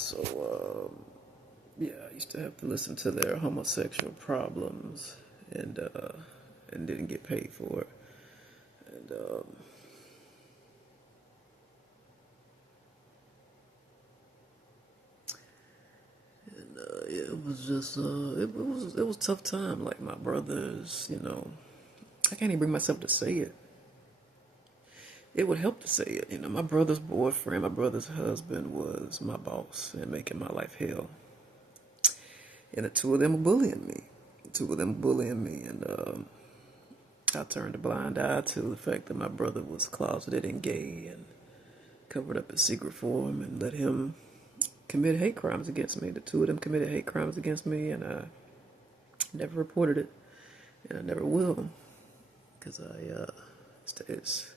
So, yeah, I used to have to listen to their homosexual problems and didn't get paid for it. And yeah, it was just it was a tough time. Like my brothers, I can't even bring myself to say it. It would help to say it. My brother's boyfriend, my brother's husband was my boss and making my life hell. And the two of them were bullying me. The two of them were bullying me, and I turned a blind eye to the fact that my brother was closeted and gay and covered up his secret for him and let him commit hate crimes against me. The two of them committed hate crimes against me, and I never reported it, and I never will, because it's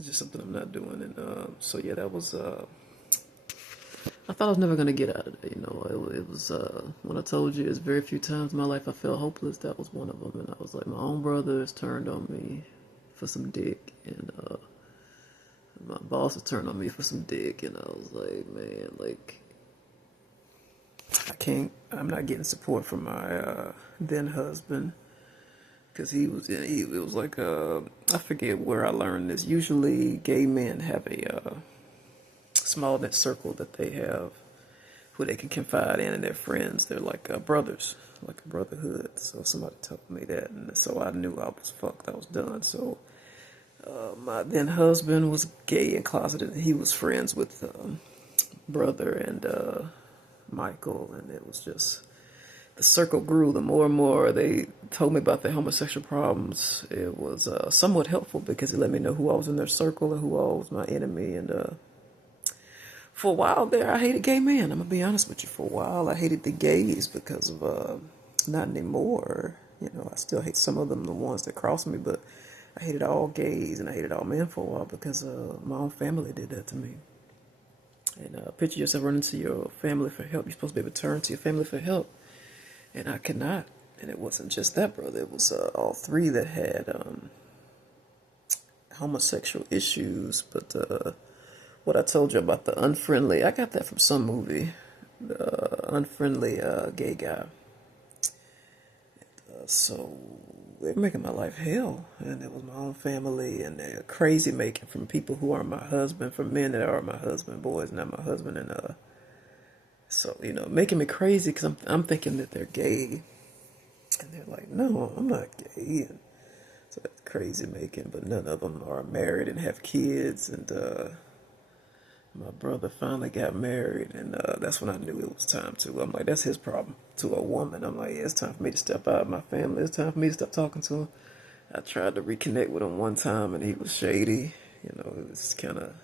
just something I'm not doing. And so yeah, that was. I thought I was never gonna get out of it. It was when I told you, it's very few times in my life I felt hopeless. That was one of them, and I was like, my own brothers turned on me for some dick, and my boss has turned on me for some dick, and I was like, man, like, I can't. I'm not getting support from my then husband because it was like I forget where I learned this. Usually, gay men have a small knit circle that they have who they can confide in and their friends. They're like brothers, like a brotherhood. So somebody told me that, and so I knew I was fucked. I was done. So my then husband was gay and closeted. He was friends with brother and Michael, and it was just the circle grew. The more and more they told me about their homosexual problems, it was somewhat helpful because it let me know who I was in their circle and who all was my enemy. And for a while there, I hated gay men. I'm gonna be honest with you. For a while, I hated the gays because of not anymore. I still hate some of them, the ones that crossed me, but I hated all gays and I hated all men for a while because my own family did that to me. And picture yourself running to your family for help. You're supposed to be able to turn to your family for help, and I could not. And it wasn't just that brother; it was all three that had homosexual issues. But what I told you about the unfriendly, I got that from some movie. The unfriendly gay guy. So they're making my life hell, and it was my own family, and they're crazy making from people who are my husband, from men that are my husband, boys not my husband, and so making me crazy because I'm thinking that they're gay, and they're like, no, I'm not gay, and so that's crazy making, but none of them are married and have kids, and my brother finally got married, and that's when I knew it was time to. I'm like, that's his problem to a woman. I'm like, yeah, it's time for me to step out of my family. It's time for me to stop talking to him. I tried to reconnect with him one time, and he was shady. It was kind of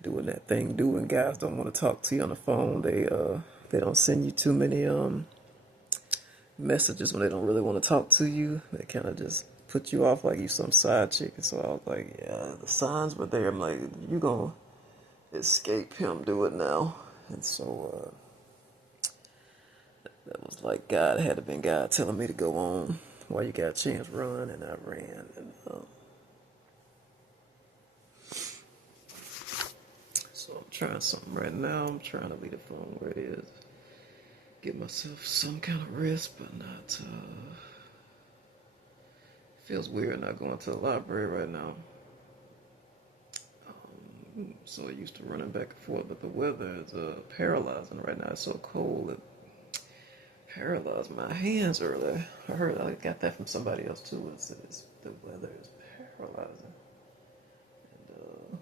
doing that thing. Doing guys don't want to talk to you on the phone. They don't send you too many messages when they don't really want to talk to you. They kind of just put you off like you some side chick. And so I was like, yeah, the signs were there. I'm like, you gonna escape him, do it now. And so that was like God, it had to been God telling me to go on while you got a chance, run, and I ran. And so I'm trying something right now. I'm trying to leave the phone where it is, get myself some kind of rest, but not feels weird not going to the library right now. So I used to running back and forth, but the weather is paralyzing right now. It's so cold. It paralyzed my hands earlier. I heard I got that from somebody else too. It's the weather is paralyzing, and it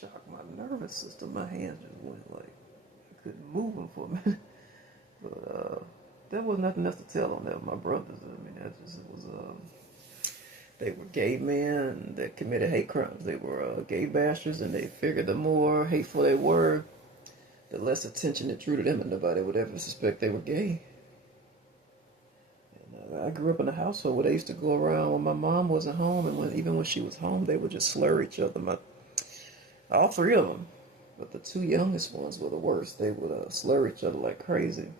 shocked my nervous system. My hands just went like I couldn't move them for a minute. But there was nothing else to tell on that. My brothers, I mean, that just it was. They were gay men that committed hate crimes. They were gay bashers, and they figured the more hateful they were, the less attention it drew to them, and nobody would ever suspect they were gay. And I grew up in a household where they used to go around when my mom wasn't home, and even when she was home, they would just slur each other. All three of them, but the two youngest ones were the worst. They would slur each other like crazy.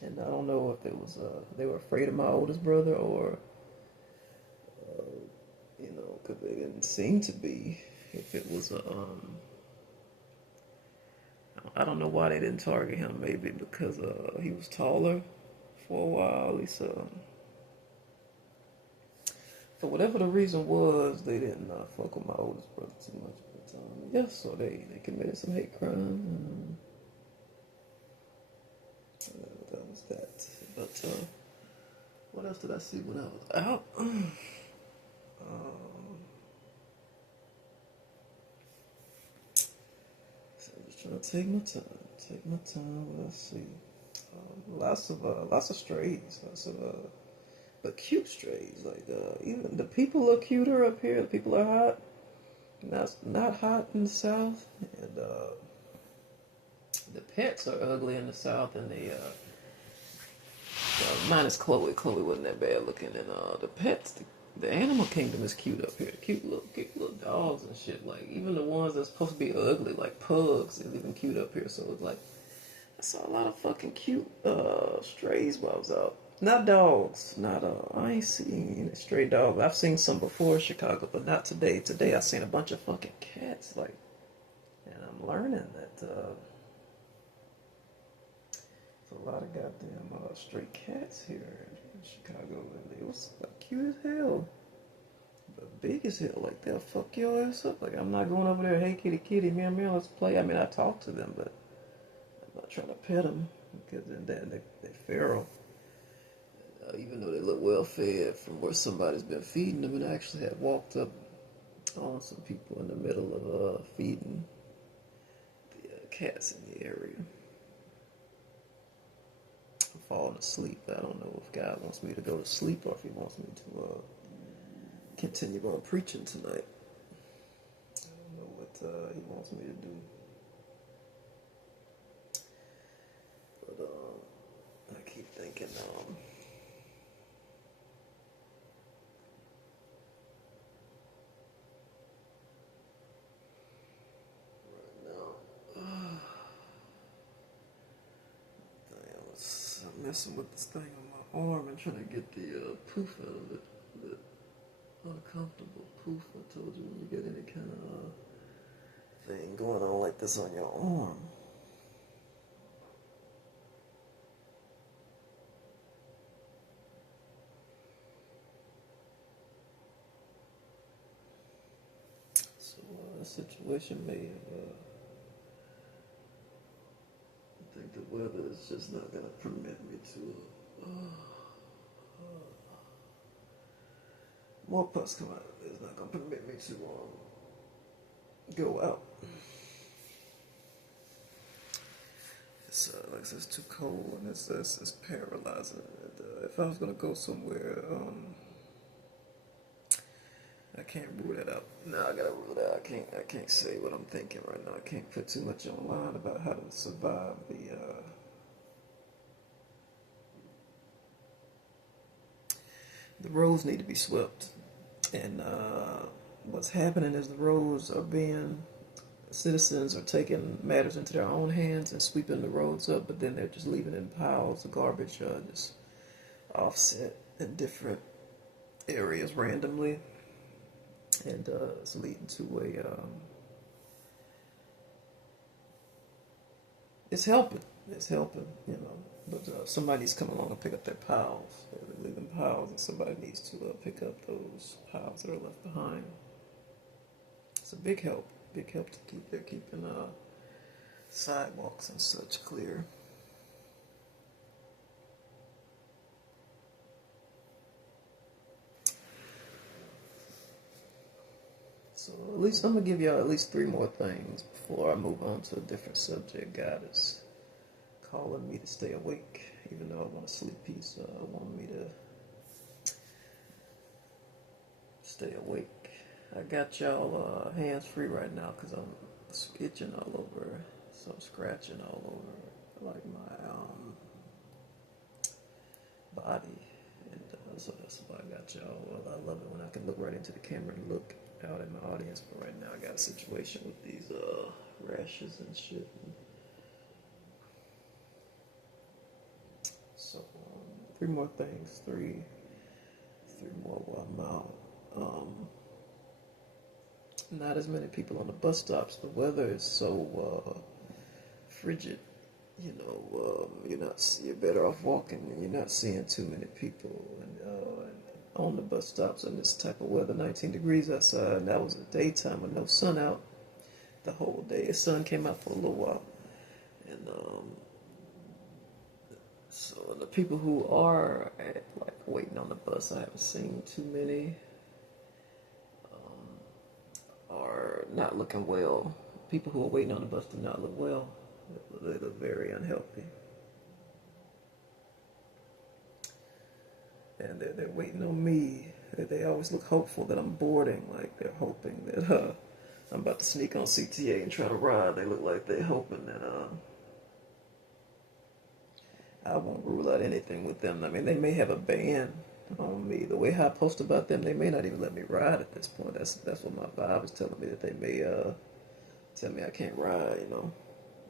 And I don't know if it was they were afraid of my oldest brother or because they didn't seem to be. if it was a, I don't know why they didn't target him. Maybe because he was taller for a while. At least, for whatever the reason was, they didn't fuck with my oldest brother too much. But yeah, so they committed some hate crime. And, that was that. But what else did I see when I was out? So I'm just trying to take my time. Take my time. What I see. Lots of strays. Lots of but cute strays. Like even the people are cuter up here. The people are hot. Not hot in the south, and the pets are ugly in the south, and the minus Chloe. Chloe wasn't that bad looking, and the pets, the animal kingdom is cute up here. Cute little dogs and shit. Like even the ones that's supposed to be ugly, like pugs, is even cute up here. So it's like I saw a lot of fucking cute strays while I was out. Not dogs. Not I ain't seen any stray dogs. I've seen some before in Chicago, but not today. Today I seen a bunch of fucking cats. Like, and I'm learning that there's a lot of goddamn stray cats here in Chicago, and they was like, cute as hell, but big as hell. Like they'll fuck your ass up. Like I'm not going over there. Hey kitty kitty, meow meow, let's play. I mean I talk to them, but I'm not trying to pet them because then they're feral. Even though they look well fed from where somebody's been feeding them, and I actually had walked up on some people in the middle of feeding the cats in the area. I'm falling asleep. I don't know if God wants me to go to sleep or if He wants me to continue on preaching tonight. I don't know what He wants me to do. But I keep thinking, I'm messing with this thing on my arm and trying to get the poof out of it. The uncomfortable poof. I told you when you get any kind of thing going on like this on your arm. So the situation may have. I think the weather is just not going to permit me to. More pus come out. It's not going to permit me to go out. It's like it's too cold and it's paralyzing. And, if I was going to go somewhere, I can't rule that out. No, I gotta rule that out. I can't say what I'm thinking right now. I can't put too much online about how to survive the roads need to be swept. And what's happening is the roads are being, citizens are taking matters into their own hands and sweeping the roads up, but then they're just leaving in piles of garbage just offset in different areas randomly. And it's leading to it's helping. It's helping, you know. But somebody needs to come along and pick up their piles. They're leaving piles, and somebody needs to pick up those piles that are left behind. It's a big help. Big help to keeping sidewalks and such clear. So at least I'm gonna give y'all at least 3 more things before I move on to a different subject. God is calling me to stay awake, even though I want to sleep. He's wanting me to stay awake. I got y'all hands free right now because I'm itching all over, so I'm scratching all over like my body, and so that's why I got y'all. Well, I love it when I can look right into the camera and look out at my audience, but right now I got a situation with these rashes and shit. So 3 more things, three more while I'm out. not as many people on the bus stops. The weather is so frigid. You're better off walking, and you're not seeing too many people. And on the bus stops in this type of weather, 19 degrees outside, and that was a daytime with no sun out the whole day. The sun came out for a little while, and so the people who are like waiting on the bus, I haven't seen too many. Are not looking well. People who are waiting on the bus do not look well. They look very unhealthy. And they're waiting on me. They always look hopeful that I'm boarding, like they're hoping that I'm about to sneak on CTA and try to ride. They look like they're hoping that I won't rule out anything with them. I mean, they may have a ban on me. The way I post about them, they may not even let me ride at this point. That's what my vibe is telling me, that they may tell me I can't ride,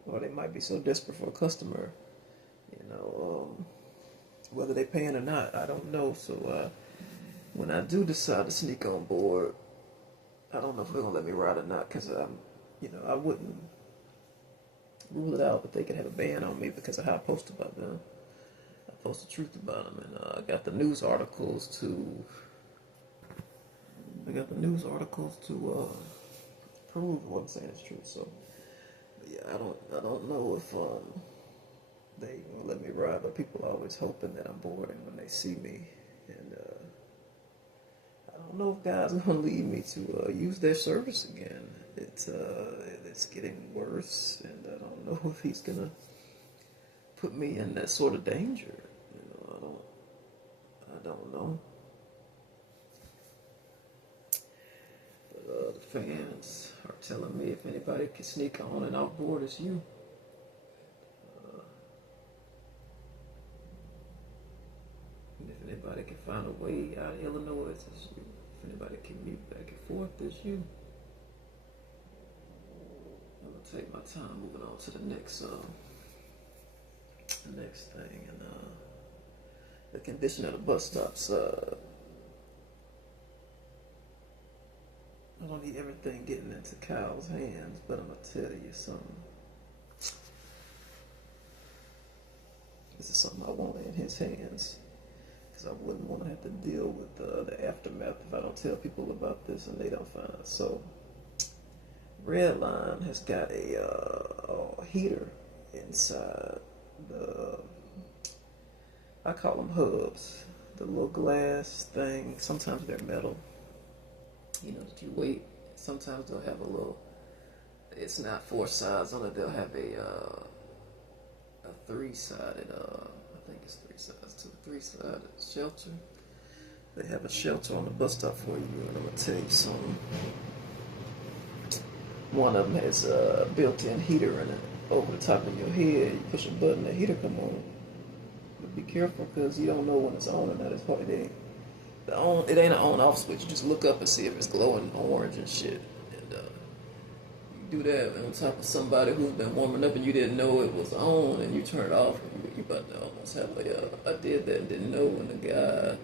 or they might be so desperate for a customer, whether they're paying or not, I don't know. So when I do decide to sneak on board, I don't know if they're gonna let me ride or not, because I wouldn't rule it out, but they could have a ban on me because of how I post about them. I post the truth about them, and I got the news articles to. Prove what I'm saying is true. So, but yeah, I don't know if they gonna let me ride, but people are always hoping that I'm boarding when they see me, and I don't know if guys are gonna lead me to use their service again. It's getting worse, and I don't know if he's gonna put me in that sort of danger. I don't know. But the fans are telling me if anybody can sneak on and off board, it's you. And if anybody can find a way out of Illinois, it's you. If anybody can commute back and forth, it's you. I'm gonna take my time moving on to the next thing, and the condition of the bus stops. I don't need everything getting into Kyle's hands, but I'm gonna tell you something. This is something I want in his hands, because I wouldn't want to have to deal with the aftermath if I don't tell people about this and they don't find out. So, Redline has got a heater inside I call them hubs, the little glass thing. Sometimes they're metal, that you weight. Sometimes they'll have a little, it's not 4 sides on it, they'll have a 3-sided, I think it's 3 sides to the 3-sided shelter. They have a shelter on the bus stop for you, and I'm going to tell you something. One of them has a built-in heater in it. Over the top of your head, you push a button, the heater come on. But be careful, because you don't know when it's on or not. It's part of it. It ain't an on-off switch. You just look up and see if it's glowing orange and shit. And you do that on top of somebody who's been warming up and you didn't know it was on, and you turn it off, and you about to almost have I did that and didn't know, when the guy,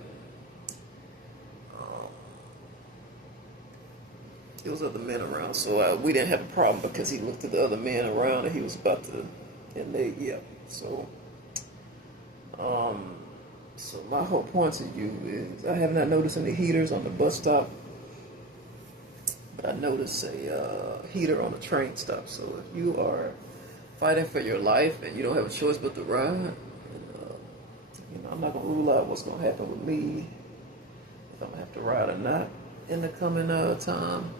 there was other men around, so we didn't have a problem, because he looked at the other men around and he was about to, and so my whole point to you is, I have not noticed any heaters on the bus stop, but I noticed a heater on the train stop. So if you are fighting for your life and you don't have a choice but to ride, I'm not going to rule out what's going to happen with me, if I'm going to have to ride or not in the coming time,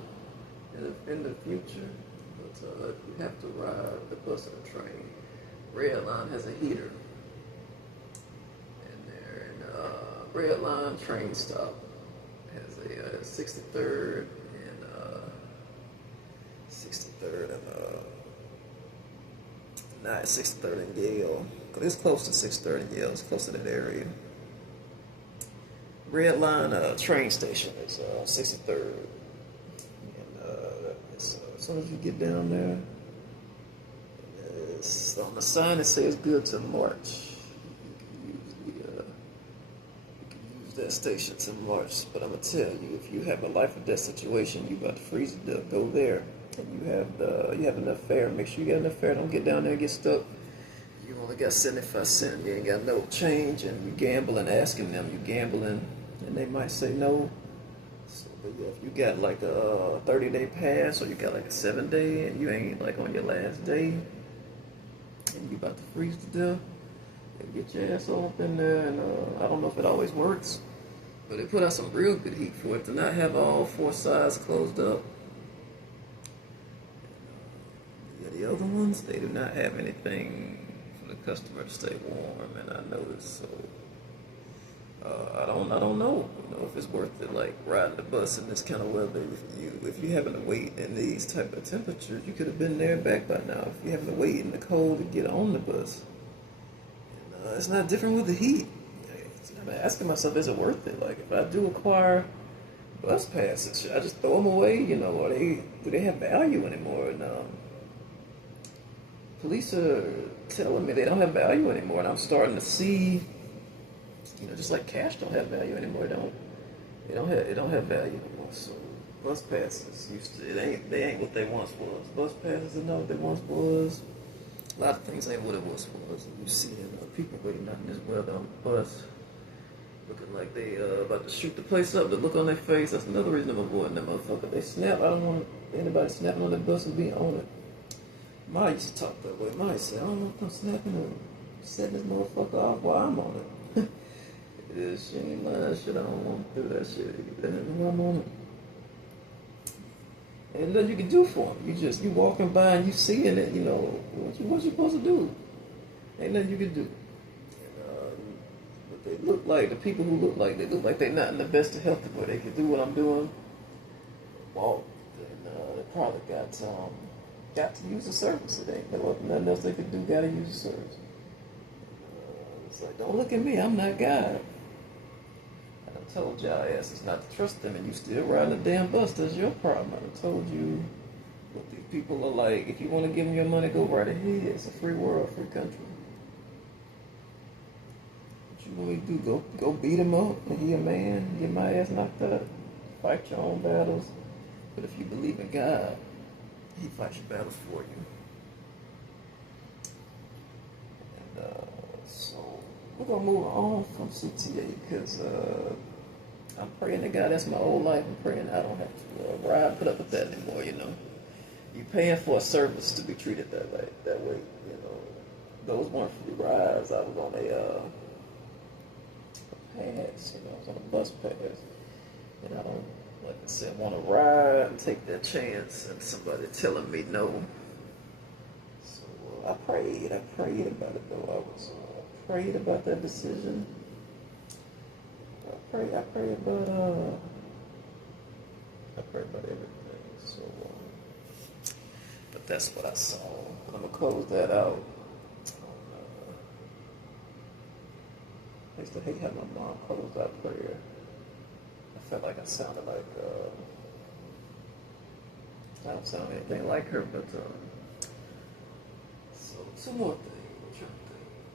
in the future. But if you have to ride the bus or the train, Redline has a heater. Redline train stop has a 63rd and 63rd and 63rd and Yale. It's close to 63rd and Yale. It's close to that area. Redline train station is 63rd. And as soon as you get down there, it's on the sign it says good to March. That that station to March. But I'm gonna tell you, if you have a life or death situation, you about to freeze to death, go there. And you have enough fare. Make sure you get enough fare. Don't get down there and get stuck. You only got 75 cents. You ain't got no change, and you gambling, asking them, you gambling, and they might say no. So, but yeah, if you got like a 30-day pass, or you got like a 7-day, and you ain't like on your last day, and you about to freeze to death, they get your ass all up in there. And I don't know if it always works, but they put out some real good heat for it to not have all four sides closed up. Yeah, the other ones, they do not have anything for the customer to stay warm, and I noticed. So I don't know, if it's worth it, like riding the bus in this kind of weather. If you having to wait in these type of temperatures, you could have been there and back by now. If you having to wait in the cold to get on the bus, and, it's not different with the heat. I'm asking myself, is it worth it? Like, if I do acquire bus passes, should I just throw them away? Or do they have value anymore? And police are telling me they don't have value anymore, and I'm starting to see, just like cash don't have value anymore. It don't have value anymore. So bus passes they ain't what they once was. Bus passes are not what they once was. A lot of things ain't what it once was. You see people waiting out in this weather on the bus, looking like they about to shoot the place up. The look on their face, that's another reason I'm avoiding that motherfucker. They snap. I don't want anybody snapping on that bus and being on it. Ma used to talk that way. Ma said, I don't want to come snapping and setting this motherfucker off while I'm on it. She ain't lying. Shit, I don't want to do that shit either. I'm on it. And nothing you can do for them. You walking by and you seeing it, what you supposed to do? Ain't nothing you can do. But they look like, the people who look like they're not in the best of health where they can do what I'm doing. Walk. And they probably got to use the service. It ain't nothing else they can do. Got to use the service. It's like, don't look at me. I'm not God. I told y'all asses not to trust them, and you still riding the damn bus. That's your problem. I told you what these people are like. If you want to give them your money, go right ahead. It's a free world, free country. What you want me to do? Go beat him up, and he a man, get my ass knocked out. Fight your own battles. But if you believe in God, He fights your battles for you. And so we're gonna move on from CTA because I'm praying to God. That's my old life. I'm praying I don't have to put up with that anymore. You paying for a service to be treated that way. Those weren't free rides. I was on a pass. I was on a bus pass, and I don't, like I said, want to ride and take that chance and somebody telling me no. So I prayed about it though. I prayed about that decision. I pray about everything. So, but that's what I saw. I'm gonna close that out. I used to hate having my mom close that prayer. I felt like I sounded like I don't sound anything like her, but so two more things. I'm trying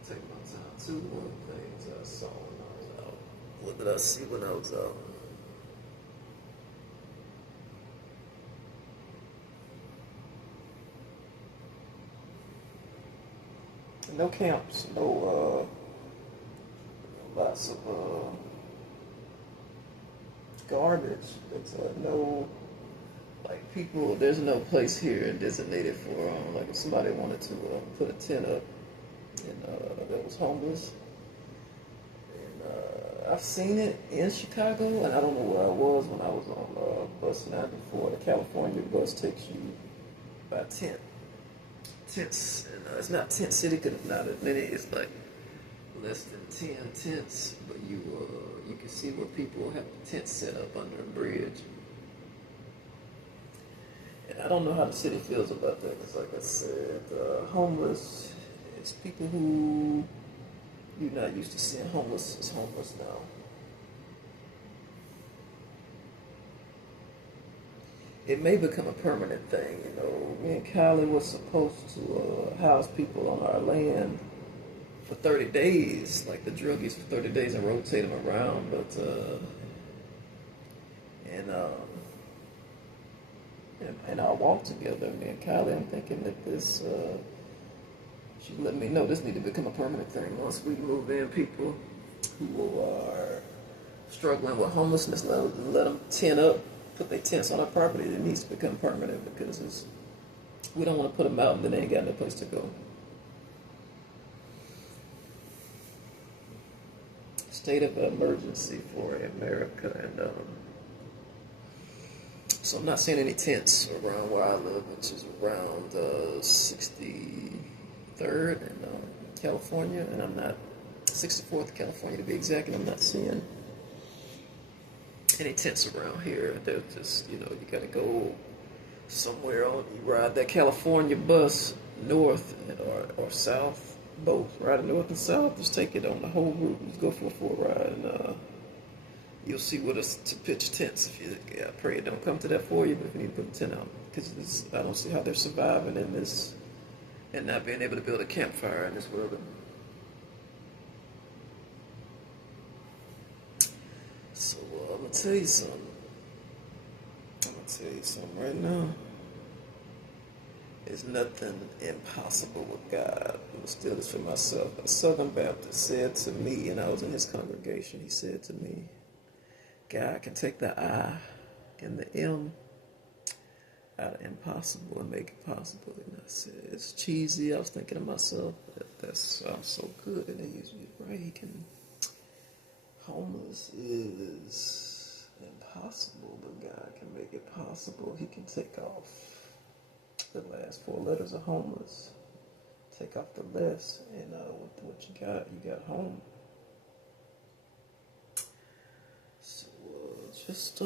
to take my time. Two more things I saw when I was out. What did I see when I was out? No camps, no lots of garbage. It's no, like, people. There's no place here designated for like if somebody wanted to put a tent up and that was homeless. I've seen it in Chicago, and I don't know where I was when I was on bus 94. The California bus takes you by tents, and it's not tent city because it's not as many. It's like less than 10 tents, but you can see where people have the tents set up under a bridge. And I don't know how the city feels about that. Because, like I said, homeless. It's people who you're not used to seeing homeless is homeless now. It may become a permanent thing, Me and Kylie was supposed to house people on our land for 30 days, like the druggies for 30 days and rotate them around. But and and our walk together, me and Kylie, I'm thinking that this she let me know this need to become a permanent thing. Once we move in, people who are struggling with homelessness, let them tent up, put their tents on our property. It needs to become permanent because we don't want to put them out and then they ain't got no place to go. State of emergency for America, and so I'm not seeing any tents around where I live, which is around 63rd in California, and I'm not 64th California to be exact, and I'm not seeing any tents around here. They're just, you gotta go somewhere on, you ride that California bus north or south, both, ride north and south, just take it on the whole route, just go for a full ride, and you'll see what is to pitch tents. If you, I pray it don't come to that for you, but if you need to put a tent out, because I don't see how they're surviving in this and not being able to build a campfire in this world. So I'm gonna tell you something. Right now. There's nothing impossible with God. I'm gonna steal this for myself. A Southern Baptist said to me, and I was in his congregation, he said to me, God can take the I and the M out of impossible and make it possible. And I said, it's cheesy. I was thinking to myself, that sounds so good. And he's right. He can, homeless is impossible, but God can make it possible. He can take off the last four letters of homeless, take off the less, and what you got home. So just I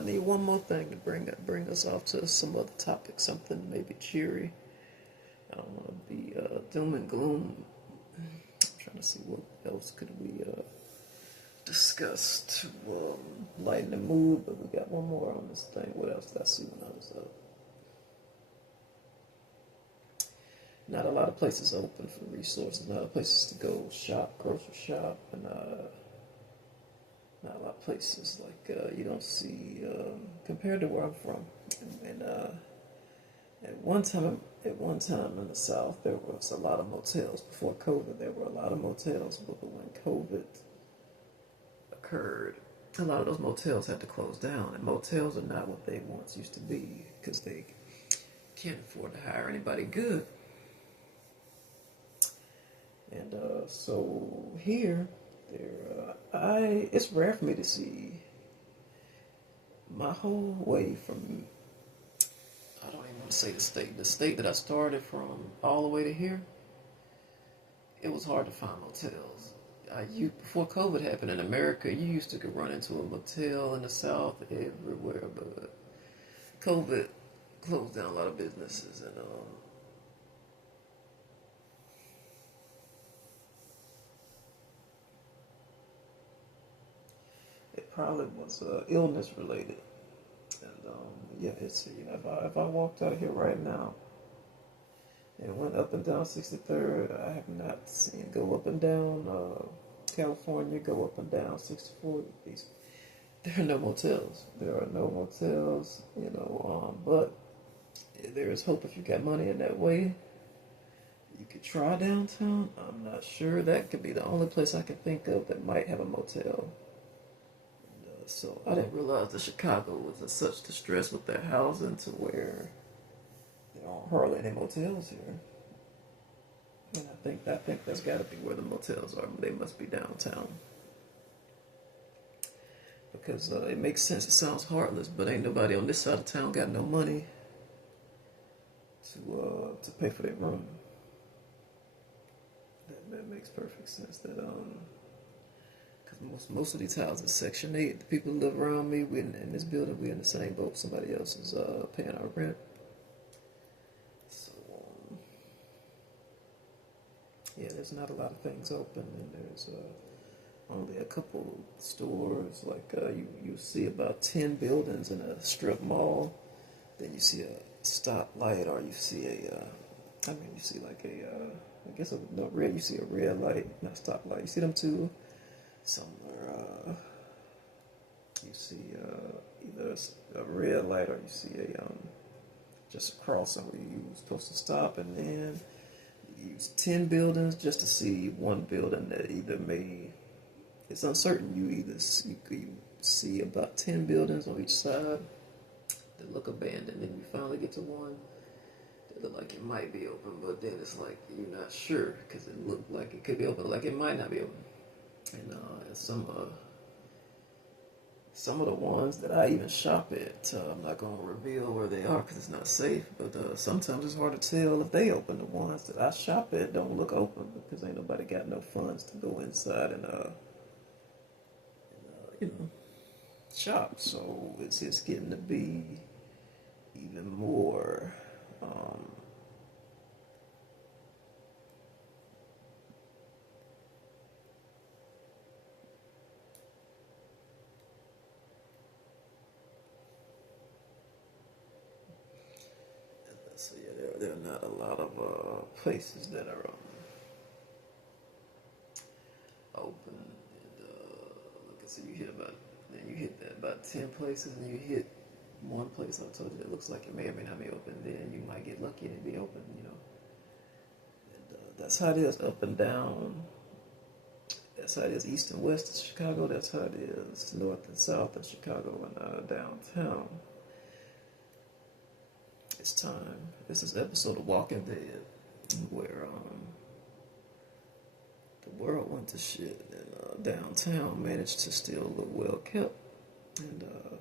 need one more thing to bring us off to some other topic, something maybe cheery. I don't want to be doom and gloom. I'm trying to see what else could we discuss to lighten the mood, but we got one more on this thing. What else did I see when I was up? Not a lot of places open for resources, not a lot of places to go shop, grocery shop, and not a lot of places like you don't see compared to where I'm from. And at one time in the South, there was a lot of motels. Before COVID, there were a lot of motels, but when COVID occurred, a lot of those motels had to close down. And motels are not what they once used to be because they can't afford to hire anybody good. And so here, it's rare for me to see my whole way from, I don't even want to say the state that I started from all the way to here. It was hard to find motels. Before COVID happened in America, you used to go run into a motel in the South everywhere, but COVID closed down a lot of businesses, and it probably was illness related. And yeah, it's if I walked out of here right now and went up and down 63rd, I have not seen go up and down California, go up and down 64th. There are no motels. But there is hope if you got money in that way. You could try downtown. I'm not sure. That could be the only place I can think of that might have a motel. So I didn't realize that Chicago was in such distress with their housing to where there aren't hardly any motels here. And I think that's got to be where the motels are. They must be downtown. Because it makes sense. It sounds heartless, but ain't nobody on this side of town got no money to pay for their room. That makes perfect sense. That because most of these houses, Section 8, the people who live around me, we in this building, we in the same boat. Somebody else is paying our rent. So yeah, there's not a lot of things open, and there's only a couple stores. Like you see about 10 buildings in a strip mall. Then you see a stoplight, or you see you see like a I guess no red. You see a red light, not stoplight. You see them too. Somewhere, you see either a red light or you see a just a crossing where you're supposed to stop, and then you use 10 buildings just to see one building that either may. It's uncertain. You see about 10 buildings on each side that look abandoned, and you finally get to one that look like it might be open, but then it's like you're not sure because it looked like it could be open, like it might not be open. And some of the ones that I even shop at, I'm not gonna reveal where they are because it's not safe. But sometimes it's hard to tell if they open. The ones that I shop at don't look open because ain't nobody got no funds to go inside and you know, shop. So it's just getting to be even more. So yeah, there are not a lot of places that are open. And look, so you hit about 10 places, and you hit one place I told you that looks like it may or may not be open. Then you might get lucky and it be open, you know. And that's how it is up and down. That's how it is east and west of Chicago. That's how it is north and south of Chicago and downtown. It's time. This is an episode of Walking Dead where the world went to shit and downtown managed to still look well kept. And I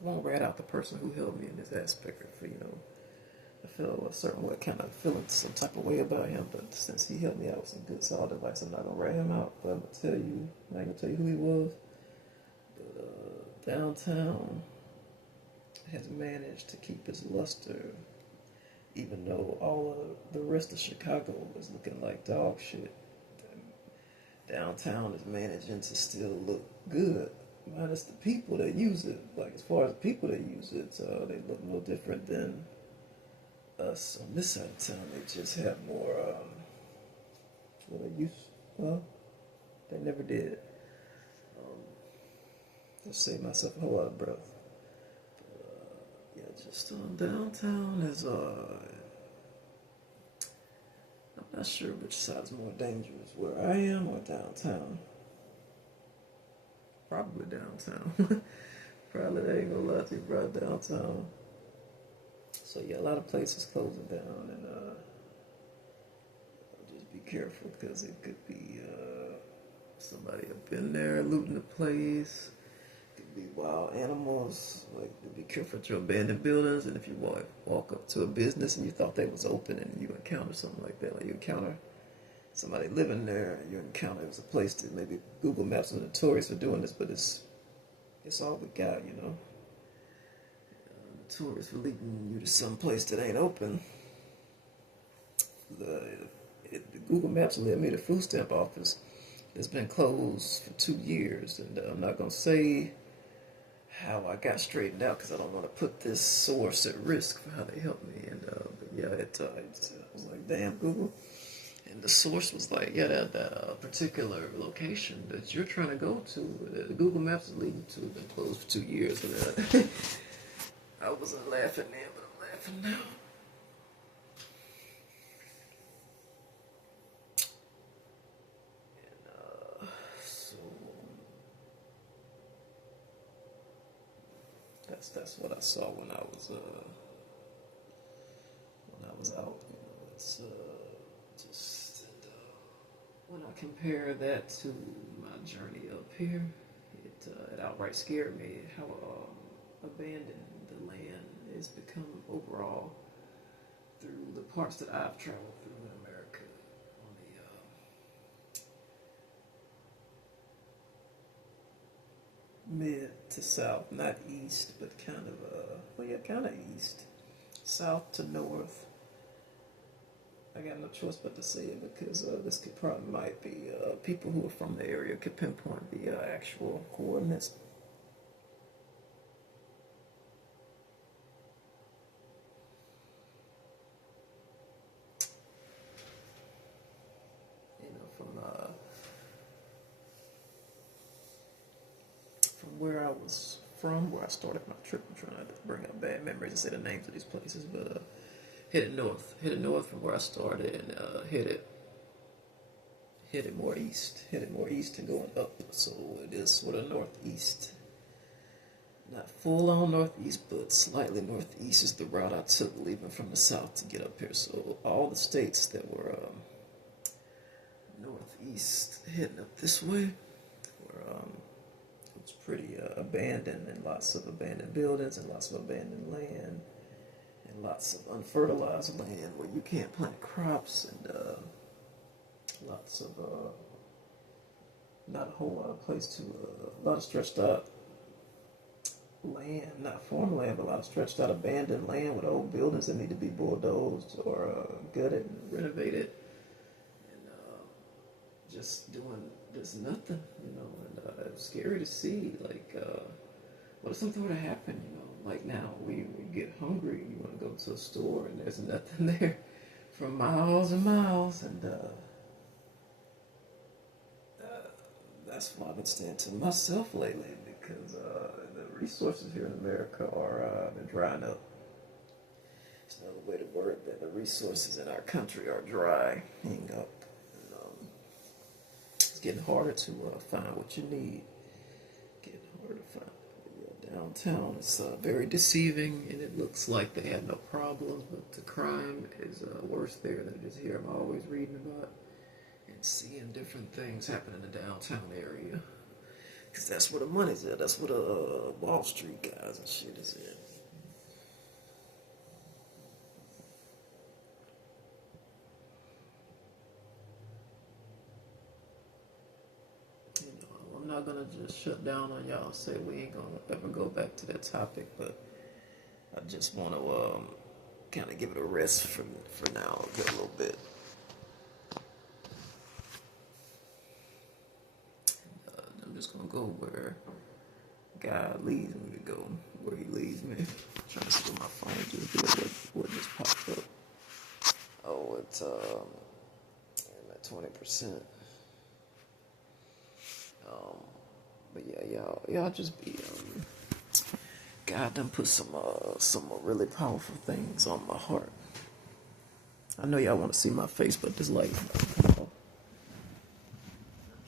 won't rat out the person who helped me in this aspect. For I feel a certain way, kind of feeling some type of way about him. But since he helped me out with some good solid advice, I'm not gonna rat him out. But I'm not gonna tell you who he was. But downtown has managed to keep its luster, even though all of the rest of Chicago is looking like dog shit. Downtown is managing to still look good, minus the people that use it. Like as far as the people that use it, they look no different than us on this side of town. They just have more. What they used. Well, they never did. Just save myself a whole lot of breath. Yeah, just downtown is I'm not sure which side is more dangerous, where I am or downtown. Probably downtown. Probably, I ain't gonna lie to you, probably downtown. So yeah, a lot of places closing down, and just be careful because it could be somebody up in there looting the place. Be wild animals. Like, be careful at your abandoned buildings, and if you walk up to a business and you thought they was open, and you encounter something like that, like you encounter somebody living there, and you encounter it was a place that maybe Google Maps is notorious for doing this, but it's all we got, you know. Notorious for leading you to some place that ain't open. The Google Maps led me to the food stamp office. It's been closed for 2 years, and I'm not gonna say how I got straightened out because I don't want to put this source at risk for how they helped me. And but yeah, I was like, damn, Google. And the source was like, yeah, that particular location that you're trying to go to, Google Maps is leading to, been closed for 2 years. And I wasn't laughing then, but I'm laughing now. That's what I saw when I was out. You know, it's just when I compare that to my journey up here, it outright scared me how abandoned the land has become overall through the parts that I've traveled through in America. On the mid to south, not east, but kind of kind of east, south to north. I got no choice but to say it because this could probably might be people who are from the area could pinpoint the actual coordinates. was from, where I started my trip. I'm trying not to bring up bad memories and say the names of these places, but headed north from where I started, and headed more east and going up. So it is sort of northeast, not full on northeast, but slightly northeast is the route I took leaving from the south to get up here. So all the states that were northeast heading up this way were it was pretty abandoned, and lots of abandoned buildings and lots of abandoned land and lots of unfertilized land where you can't plant crops, and lots of not a whole lot of place to a lot of stretched out land, not farmland, but a lot of stretched out abandoned land with old buildings that need to be bulldozed or gutted and renovated, and just doing just nothing, and it was scary to see, like, what if something were to happen, like now we get hungry, you want to go to a store and there's nothing there for miles and miles, and that's why I've been staying to myself lately, because the resources here in America are been drying up. It's another way to word that. The resources in our country are drying up. And, it's getting harder to find what you need. Getting harder to find. Yeah, downtown is very deceiving, and it looks like they have no problems, but the crime is worse there than it is here. I'm always reading about and seeing different things happen in the downtown area, because that's where the money's at. That's where the Wall Street guys and shit is at. I'm not gonna just shut down on y'all and say we ain't gonna ever go back to that topic, but I just want to kind of give it a rest for now, a little bit. I'm just gonna go where God leads me to go, where He leads me. I'm trying to see what my phone just did. What just popped up? Oh, it's I'm at 20%. But yeah, y'all just be God done put some really powerful things on my heart. I know y'all want to see my face, but this light is not. I'm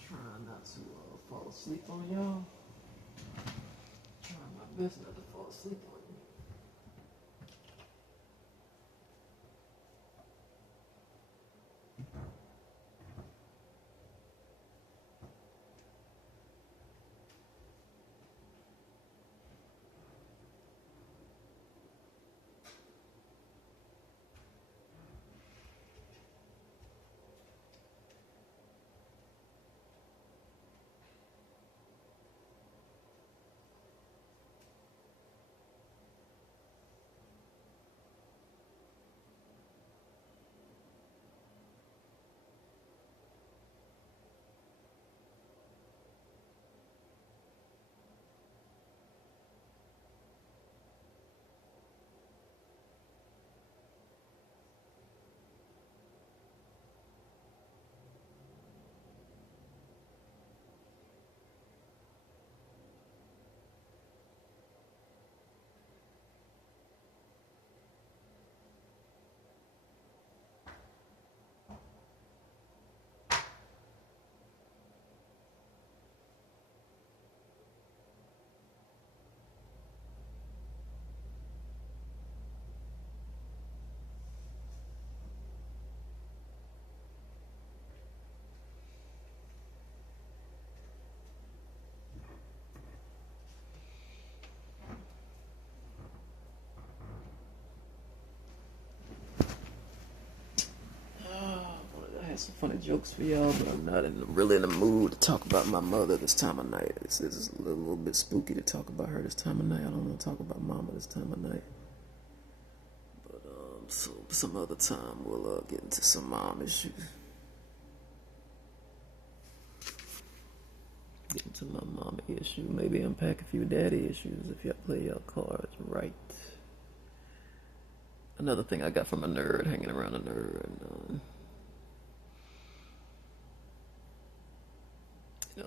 trying not to fall asleep on y'all. Trying my best not to fall asleep on you. I had some funny jokes for y'all, but I'm not really in the mood to talk about my mother this time of night. It's a little bit spooky to talk about her this time of night. I don't want to talk about mama this time of night. But so some other time we'll get into some mom issues. Get into my mama issue. Maybe unpack a few daddy issues if y'all play your cards right. Another thing I got from a nerd, hanging around a nerd. And,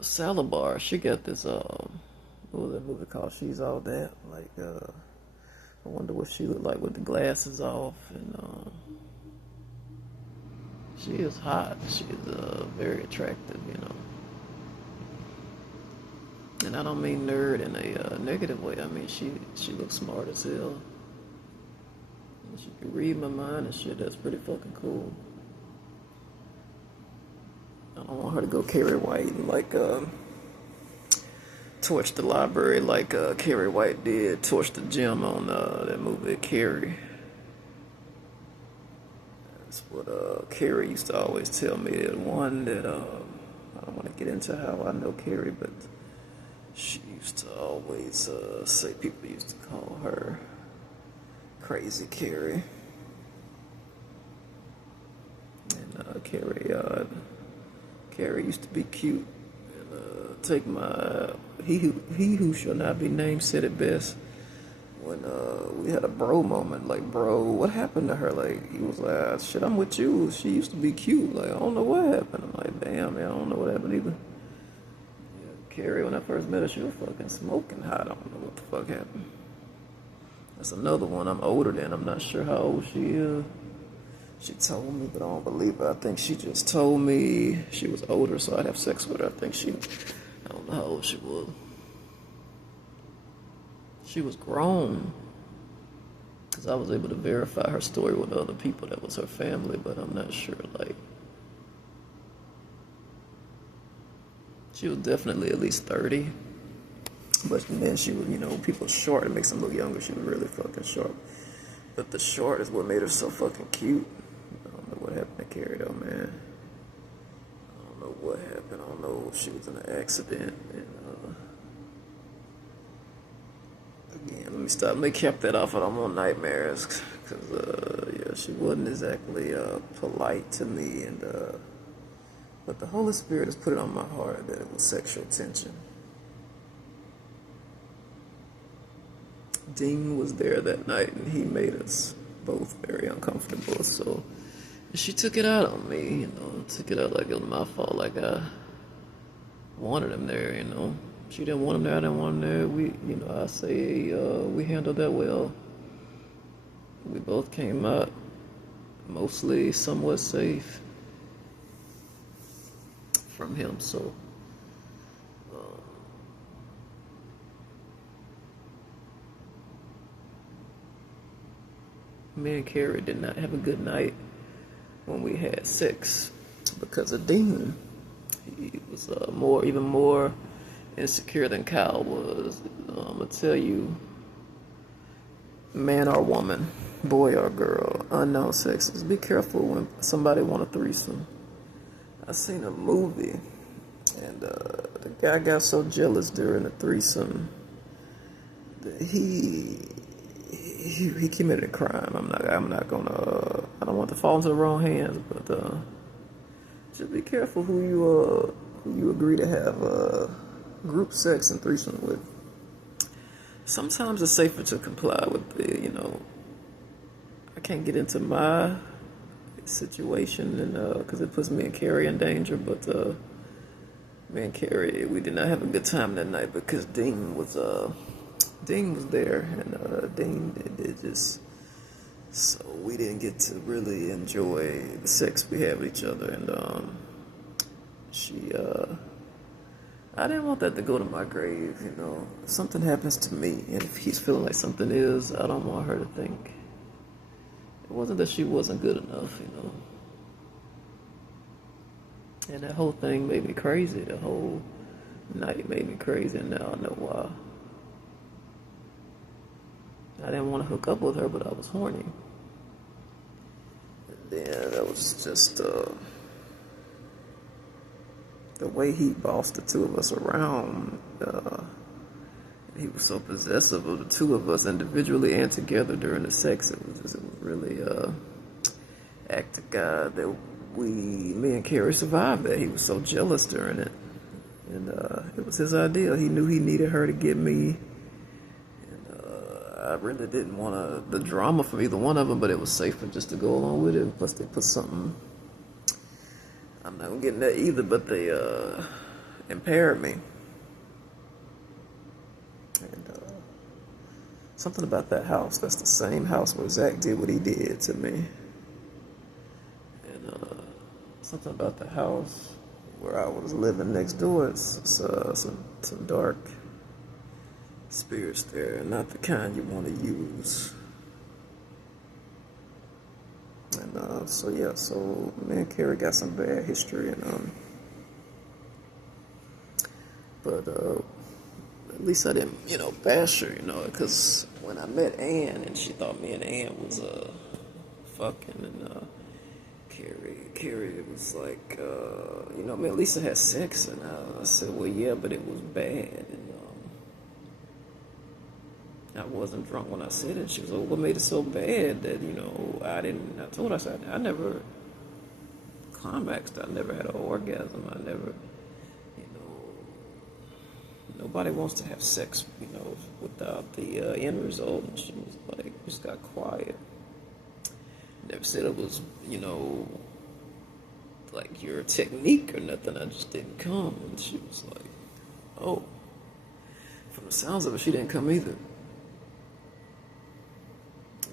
Salabar, she got this what was that movie called? She's All That. Like, I wonder what she looked like with the glasses off. And she is hot. She is very attractive, you know. And I don't mean nerd in a negative way. I mean she looks smart as hell. And she can read my mind and shit. That's pretty fucking cool. I don't want her to go Carrie White and like torch the library like Carrie White did, torch the gym on that movie Carrie. That's what Carrie used to always tell me. The one that I don't want to get into how I know Carrie, but she used to always say people used to call her Crazy Carrie. And Carrie used to be cute. And take my he who shall not be named said it best when we had a bro moment. Like, bro, what happened to her? Like, he was like, ah, shit, I'm with you. She used to be cute. Like, I don't know what happened. I'm like, damn, man, I don't know what happened either. Carrie, when I first met her, she was fucking smoking hot. I don't know what the fuck happened. That's another one I'm older than. I'm not sure how old she is. She told me, but I don't believe her. I think she just told me she was older, so I'd have sex with her. I don't know how old she was. She was grown. Because I was able to verify her story with other people that was her family, but I'm not sure, like. She was definitely at least 30. But then she was, you know, people short. It makes them look younger. She was really fucking short. But the short is what made her so fucking cute. I don't know what happened to Carrie though, man. I don't know what happened. I don't know if she was in an accident. And again, let me cap that off. I don't want nightmares. Because, yeah, she wasn't exactly polite to me. And, but the Holy Spirit has put it on my heart that it was sexual tension. Dean was there that night, and he made us both very uncomfortable. So she took it out on me, you know, took it out like it was my fault, like I wanted him there, you know. She didn't want him there, I didn't want him there. We, you know, I say we handled that well. We both came out mostly somewhat safe from him, so me and Carrie did not have a good night when we had sex because of Dean. He was even more insecure than Kyle was. I'm gonna tell you, man or woman, boy or girl, unknown sexes, be careful when somebody want a threesome. I seen a movie, and the guy got so jealous during the threesome that he committed a crime. I'm not gonna. I don't want to fall into the wrong hands, but just be careful who you agree to have group sex and threesome with. Sometimes it's safer to comply with the, you know. I can't get into my situation, and because it puts me and Carrie in danger. But me and Carrie, we did not have a good time that night because Dean was there, and Dean did just, so we didn't get to really enjoy the sex we had with each other, and I didn't want that to go to my grave, you know. If something happens to me, and if he's feeling like something is, I don't want her to think it wasn't that she wasn't good enough, you know. And that whole thing made me crazy. The whole night made me crazy, and now I know why. I didn't want to hook up with her, but I was horny. And then that was just the way he bossed the two of us around. He was so possessive of the two of us individually and together during the sex. It was really act of God that me and Carrie survived that. He was so jealous during it. And it was his idea. He knew he needed her to get me. I really didn't want the drama from either one of them, but it was safer just to go along with it. Plus, they put something. I'm not getting that either, but they impaired me. Something about that house. That's the same house where Zach did what he did to me. And something about the house where I was living next door. It's some dark spirits there, not the kind you want to use. And so yeah, so me and Carrie got some bad history, and but at least I didn't, bash her, because when I met Ann and she thought me and Ann was fucking, and Carrie was like, me and Lisa had sex, and I said, well, yeah, but it was bad, and I wasn't drunk when I said it. She was like, what made it so bad that, I told her, I said, I never climaxed, I never had an orgasm, I never, nobody wants to have sex, without the end result. And she was like, just got quiet. Never said it was, like your technique or nothing. I just didn't come. And she was like, oh. From the sounds of it, she didn't come either.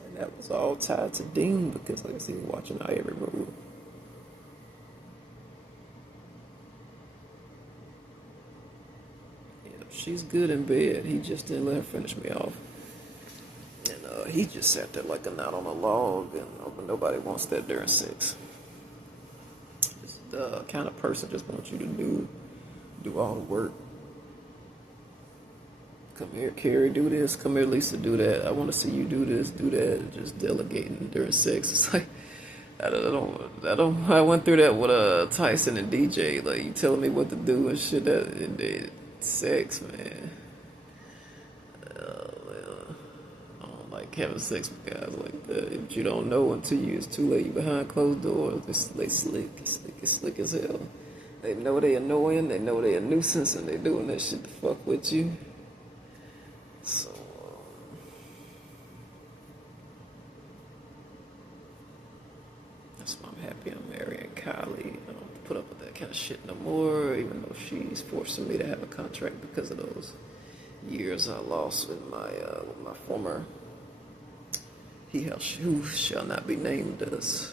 And that was all tied to Dean because, like I said, he was watching our every move. She's good in bed. He just didn't let her finish me off. And he just sat there like a knot on a log, and nobody wants that during sex. Just the kind of person just wants you to do all the work. Come here, Carrie, do this. Come here, Lisa, do that. I want to see you do this, do that. Just delegating during sex. It's like, I went through that with Tyson and DJ. Like, you telling me what to do and shit. Sex, man. I don't like having sex with guys like that. If you don't know until it's too late, you behind closed doors. They slick. It's slick as hell. They know they annoying. They know they a nuisance, and they doing that shit to fuck with you. So that's why I'm happy I'm marrying Kylie. I don't put up with that kind of shit no more, even though she's forcing me to have a contract because of those years I lost with my former, who shall not be named us.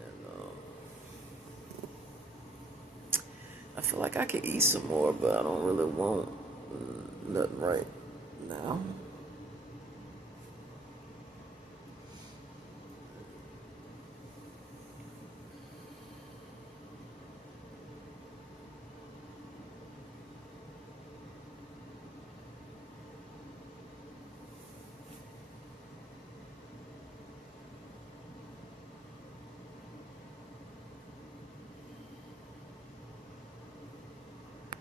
And I feel like I could eat some more, but I don't really want nothing right now.